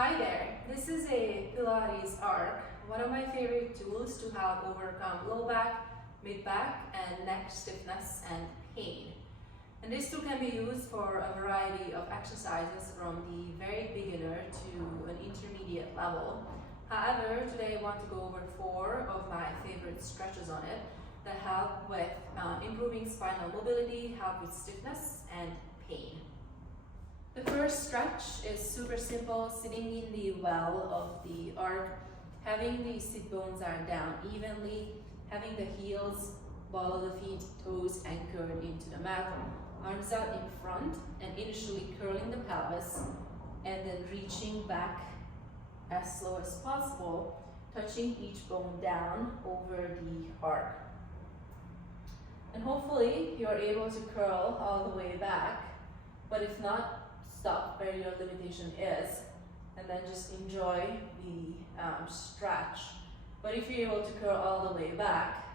Hi there, this is a Pilates arc, one of my favorite tools to help overcome low back, mid back, and neck stiffness and pain. And this tool can be used for a variety of exercises from the very beginner to an intermediate level. However, today I want to go over 4 of my favorite stretches on it that help with improving spinal mobility, help with stiffness and pain. The first stretch is super simple, sitting in the well of the arc, having the sit bones are down evenly, having the heels, ball of the feet, toes anchored into the mat, arms out in front, and initially curling the pelvis, and then reaching back as slow as possible, touching each bone down over the arc. And hopefully you're able to curl all the way back, but if not, stop where your limitation is and then just enjoy the stretch. But if you're able to curl all the way back,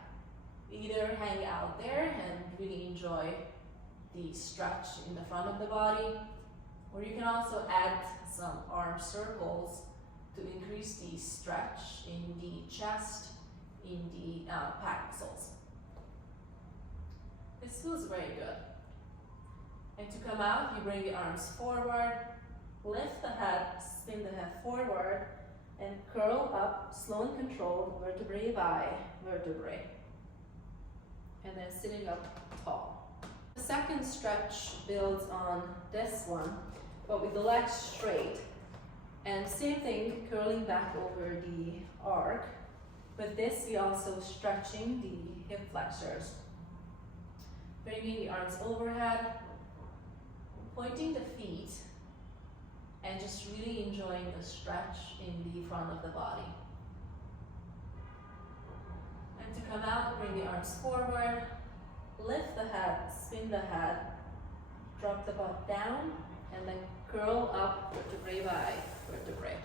either hang out there and really enjoy the stretch in the front of the body, or you can also add some arm circles to increase the stretch in the chest, in the pec muscles. This feels very good. And to come out, you bring the arms forward, lift the head, spin the head forward, and curl up, slow and controlled, vertebrae by vertebrae. And then sitting up tall. The second stretch builds on this one, but with the legs straight. And same thing, curling back over the arc. With this, we also stretching the hip flexors. Bringing the arms overhead, pointing the feet, and just really enjoying the stretch in the front of the body. And to come out, bring the arms forward, lift the head, spin the head, drop the butt down, and then curl up vertebrae by vertebrae.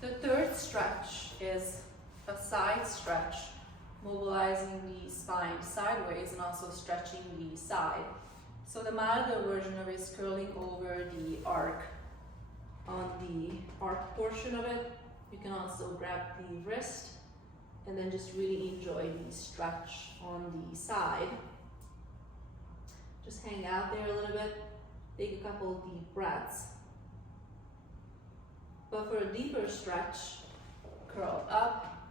The third stretch is a side stretch, mobilizing the spine sideways and also stretching the side. So the milder version of it is curling over the arc. On the arc portion of it, you can also grab the wrist and then just really enjoy the stretch on the side. Just hang out there a little bit, take a couple deep breaths. But for a deeper stretch, curl up,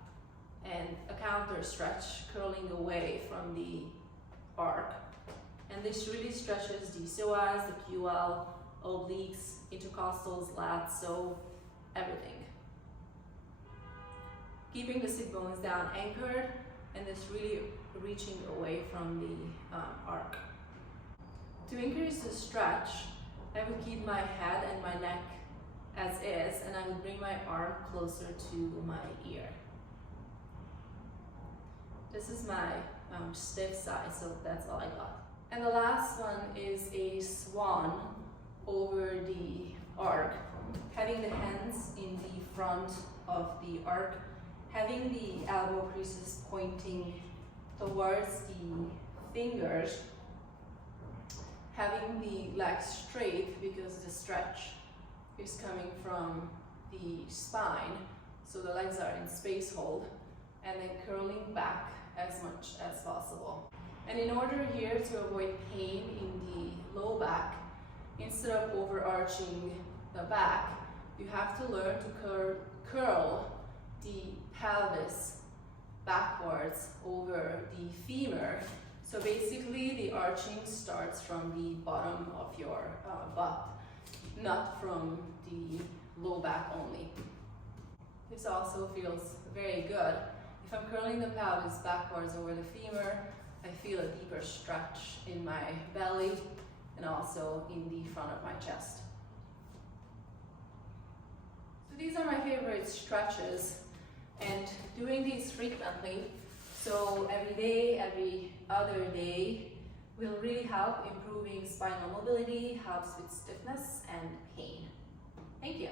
and a counter stretch, curling away from the arc. And this really stretches the psoas, the QL, obliques, intercostals, lats, so everything. Keeping the sit bones down anchored, and this really reaching away from the arc. To increase the stretch, I would keep my head and my neck as is, and I would bring my arm closer to my ear. This is my stiff side, so that's all I got. And the last one is a swan over the arc, having the hands in the front of the arc, having the elbow creases pointing towards the fingers, having the legs straight because the stretch is coming from the spine, so the legs are in space hold, and then curling back as much as possible. And in order here to avoid pain in the low back, instead of overarching the back, you have to learn to curl the pelvis backwards over the femur. So basically the arching starts from the bottom of your butt, not from the low back only. This also feels very good. If I'm curling the pelvis backwards over the femur, I feel a deeper stretch in my belly and also in the front of my chest. So these are my favorite stretches, and doing these frequently, so every day, every other day, will really help improving spinal mobility, helps with stiffness and pain. Thank you.